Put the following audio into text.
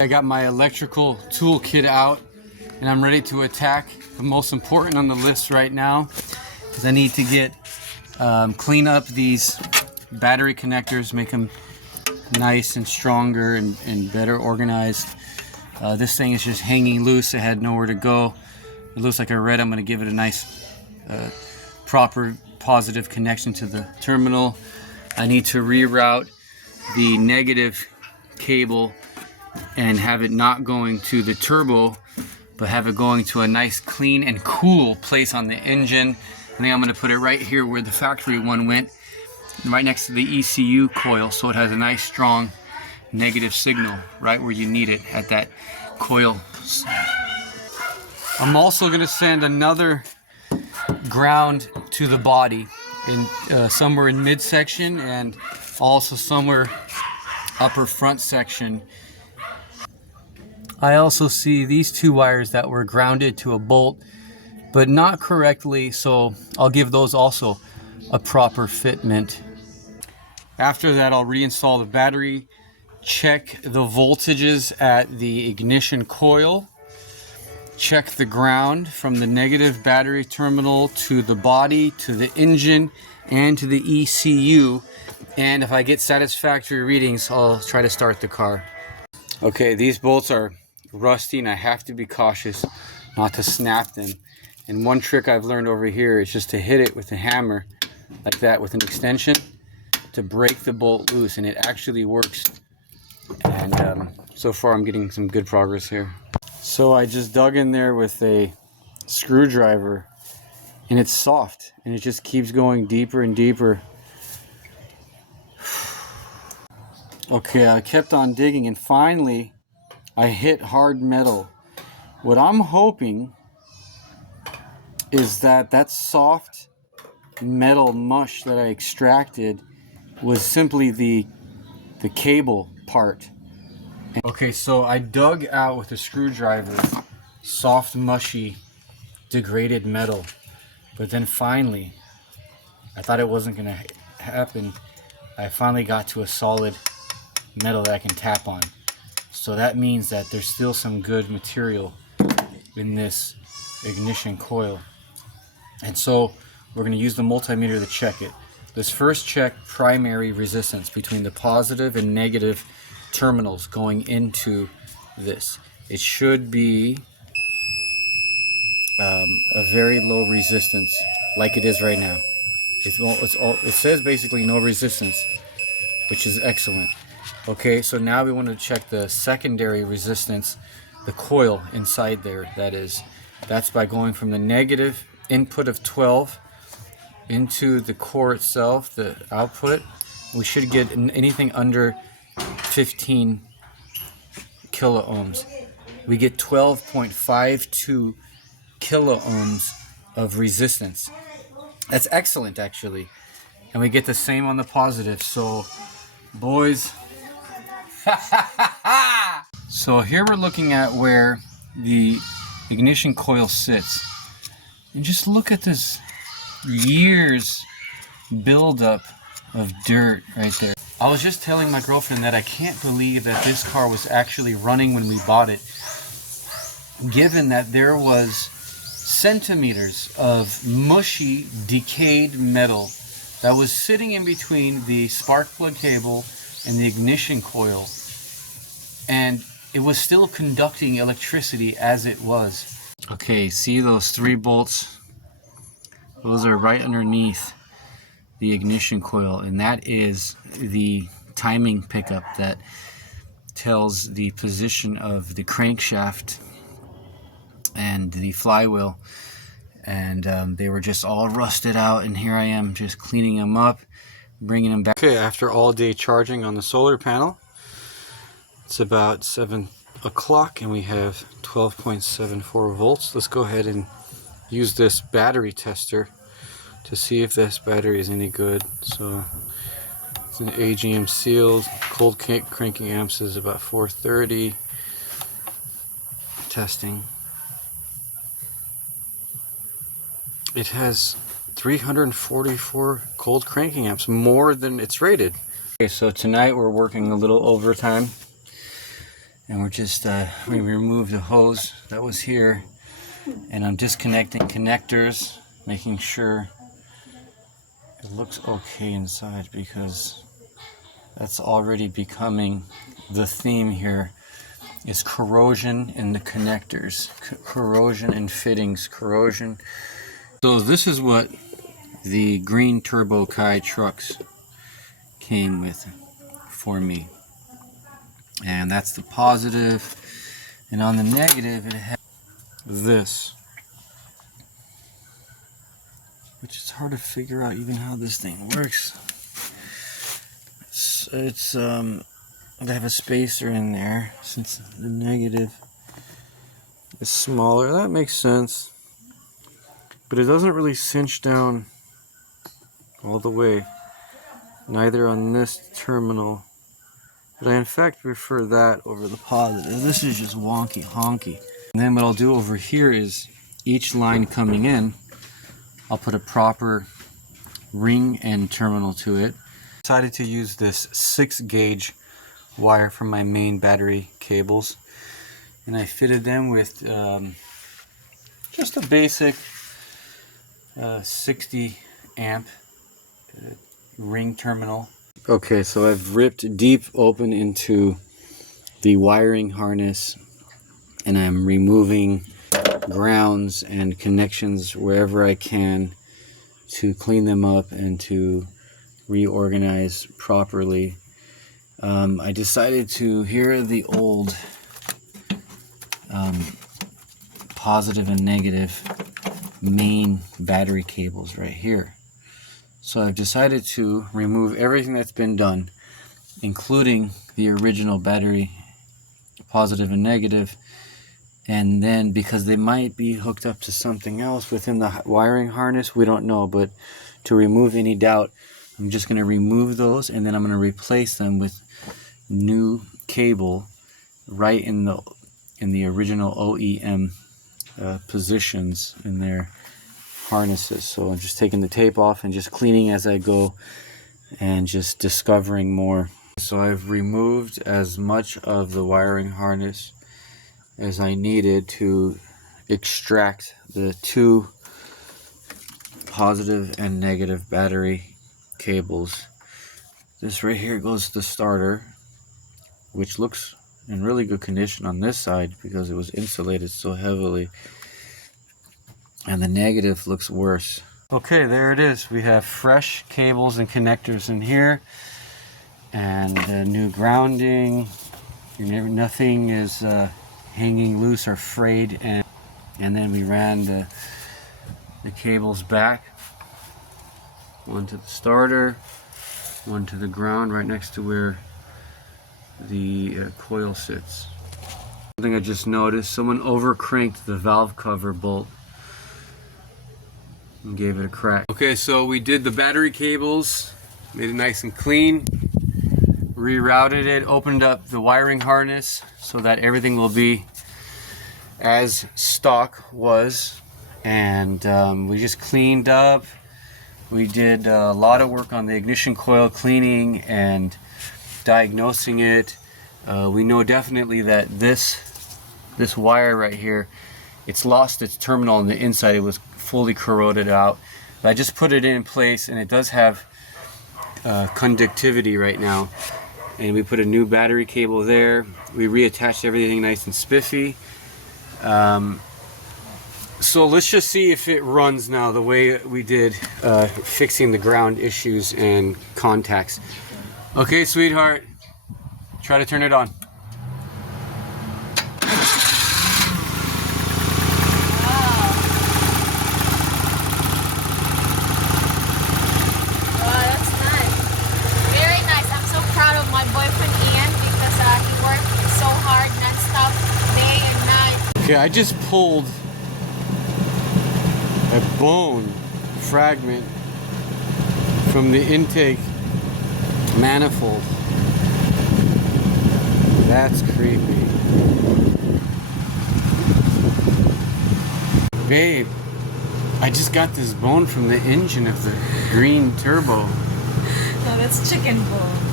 I got my electrical toolkit out and I'm ready to attack. The most important on the list right now is I need to get clean up these battery connectors, make them nice and stronger and better organized. This thing is just hanging loose. It had nowhere to go. It looks like a red. I'm going to give it a nice proper positive connection to the terminal. I need to reroute the negative cable and have it not going to the turbo, but have it going to a nice clean and cool place on the engine. I think I'm going to put it right here where the factory one went, right next to the ECU coil, so it has a nice strong negative signal right where you need it at that coil. I'm also going to send another ground to the body in somewhere in midsection and also somewhere upper front section. I also see these two wires that were grounded to a bolt but not correctly, so I'll give those also a proper fitment. After that, I'll reinstall the battery, check the voltages at the ignition coil, check the ground from the negative battery terminal to the body, to the engine, and to the ECU. And if I get satisfactory readings, I'll try to start the car. Okay, these bolts are rusty and I have to be cautious not to snap them. And one trick I've learned over here is just to hit it with a hammer like that with an extension to break the bolt loose, and it actually works. And so far I'm getting some good progress here. So I just dug in there with a screwdriver and it's soft and it just keeps going deeper and deeper. Okay, I kept on digging and finally I hit hard metal. What I'm hoping is that that soft metal mush that I extracted was simply the cable part. Okay, so I dug out with a screwdriver soft, mushy, degraded metal, but then finally, I thought it wasn't gonna happen. I finally got to a solid metal that I can tap on. So that means that there's still some good material in this ignition coil. And so we're going to use the multimeter to check it. Let's first check primary resistance between the positive and negative terminals going into this. It should be a very low resistance, like it is right now. It says basically no resistance, which is excellent. Okay, so now we want to check the secondary resistance, the coil inside there, that is. That's by going from the negative input of 12 into the core itself, the output. We should get anything under 15 kilo ohms. We get 12.52 kilo ohms of resistance. That's excellent, actually. And we get the same on the positive. So, boys, so here we're looking at where the ignition coil sits. And just look at this years buildup of dirt right there. I was just telling my girlfriend that I can't believe that this car was actually running when we bought it, given that there was centimeters of mushy, decayed metal that was sitting in between the spark plug cable and the ignition coil, and it was still conducting electricity as it was. Okay, see those 3 bolts? Those are right underneath the ignition coil, and that is the timing pickup that tells the position of the crankshaft and the flywheel. And they were just all rusted out, and here I am just cleaning them up, bringing them back. Okay, after all day charging on the solar panel, it's about 7 o'clock and we have 12.74 volts. Let's go ahead and use this battery tester to see if this battery is any good. So it's an AGM sealed. Cold cranking amps is about 430. Testing. It has 344 cold cranking amps, more than it's rated. Okay, so tonight we're working a little overtime And we're just, we removed the hose that was here, and I'm disconnecting connectors, making sure it looks okay inside, because that's already becoming the theme here, is corrosion in the connectors, corrosion in fittings, corrosion. So this is what the green Turbo KEI trucks came with for me. And that's the positive. And on the negative, it has this, which is hard to figure out even how this thing works. It's I have a spacer in there since the negative is smaller. That makes sense. But it doesn't really cinch down all the way, neither on this terminal. But I in fact prefer that over the positive. This is just wonky honky. And then what I'll do over here is each line coming in, I'll put a proper ring end terminal to it. Decided to use this 6-gauge wire from my main battery cables, and I fitted them with just a basic 60 amp ring terminal. Okay, so I've ripped deep open into the wiring harness, and I'm removing grounds and connections wherever I can to clean them up and to reorganize properly. I decided to, here are the old positive and negative main battery cables right here. So I've decided to remove everything that's been done, including the original battery positive and negative, and then because they might be hooked up to something else within the wiring harness, we don't know, but to remove any doubt, I'm just going to remove those, and then I'm going to replace them with new cable right in the original OEM positions in their harnesses. So I'm just taking the tape off and just cleaning as I go and just discovering more. So I've removed as much of the wiring harness as I needed to extract the two positive and negative battery cables. This right here goes to the starter, which looks in really good condition on this side because it was insulated so heavily, and the negative looks worse. Okay, there it is. We have fresh cables and connectors in here, and new grounding. Nothing is hanging loose or frayed, and then we ran the cables back, one to the starter, one to the ground right next to where the coil sits. Something I just noticed, someone over cranked the valve cover bolt and gave it a crack. Okay, so we did the battery cables, made it nice and clean, rerouted it, opened up the wiring harness so that everything will be as stock was, and we just cleaned up. We did a lot of work on the ignition coil, cleaning and diagnosing it. We know definitely that this wire right here, it's lost its terminal on the inside. It was fully corroded out. But I just put it in place, and it does have conductivity right now. And we put a new battery cable there. We reattached everything nice and spiffy. So let's just see if it runs now the way we did fixing the ground issues and contacts. Okay, sweetheart, try to turn it on. Okay, I just pulled a bone fragment from the intake manifold. That's creepy. Babe, I just got this bone from the engine of the green turbo. No, that's chicken bone.